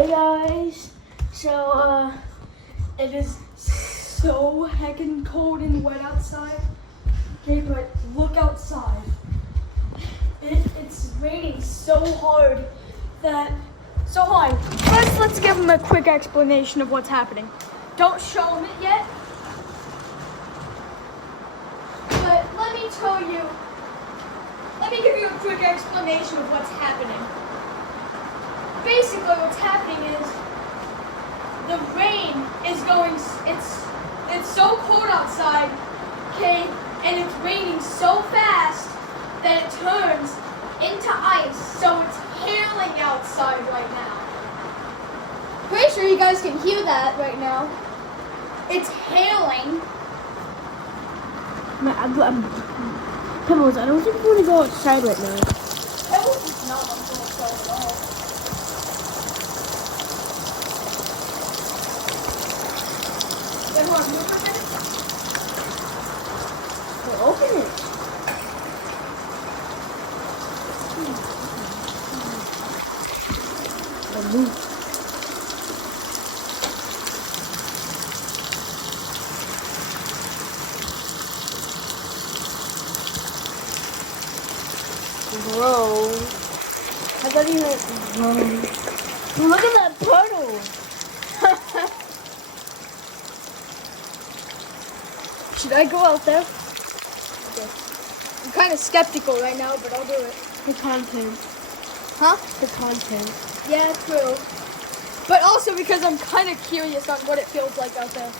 Hey guys, so it is so heckin' cold and wet outside. Okay, but look outside. It's raining so hard that. So hold on. First, let's give him a quick explanation of what's happening. Don't show him it yet. But let me tell you. Let me give you a quick explanation of what's happening. Basically, what's happening is the rain is going. It's so cold outside, okay, and it's raining so fast that it turns into ice. So it's hailing outside right now. Pretty sure you guys can hear that right now. It's hailing. Pebbles, I don't think we want to go outside right now. Pebbles is not on the outside at all. Wait, hold on, move for a second. Well, open it. Bro, I thought you meant bro. Look at that puddle. Should I go out there? Okay. I'm kind of skeptical right now, but I'll do it. The content. Huh? The content. Yeah, true. But also because I'm kind of curious on what it feels like out there.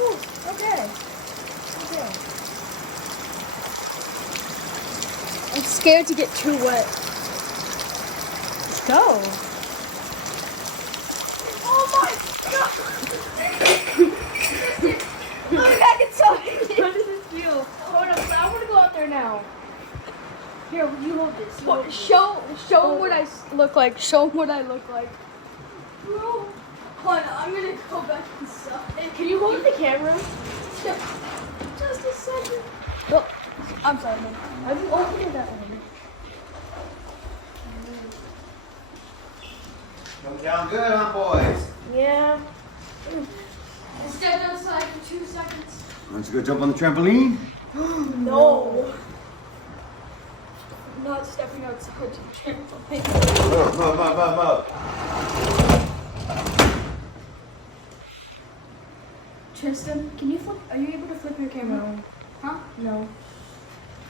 Ooh, okay. Okay. I'm scared to get too wet. Let's go. Oh my god! Look back inside! How does it feel? Hold on, I want to go out there now. Here, you hold this. You hold this. Show them what I look like. Show them what I look like. Bro, hold on, I'm gonna go back inside. Can you hold the camera? Just a second. Oh, I'm sorry, man. I'm opening that one. Come down good, huh, boys? Yeah. Step outside for 2 seconds. Why don't you go jump on the trampoline? No. I'm not stepping outside to trampoline. Move. Tristan, can you flip? Are you able to flip your camera? No. Huh? No.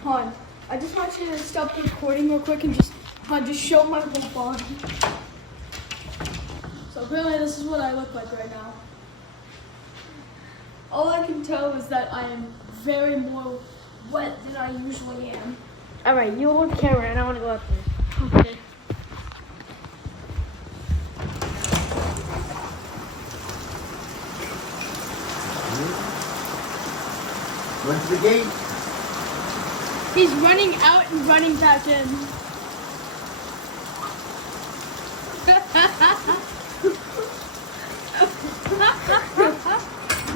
Hon, I just want you to stop recording real quick and just show my whole body. So apparently this is what I look like right now. All I can tell is that I am very more wet than I usually am. All right, you hold the camera, and I want to go out there. Okay. Run to the gate. He's running out and running back in.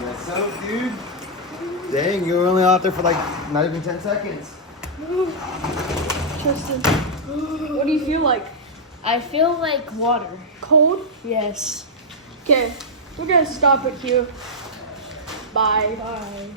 What's up, dude? Dang, you were only out there for like not even 10 seconds. Tristan, what do you feel like? I feel like water. Cold? Yes. Okay, we're gonna stop it here. Bye. Bye.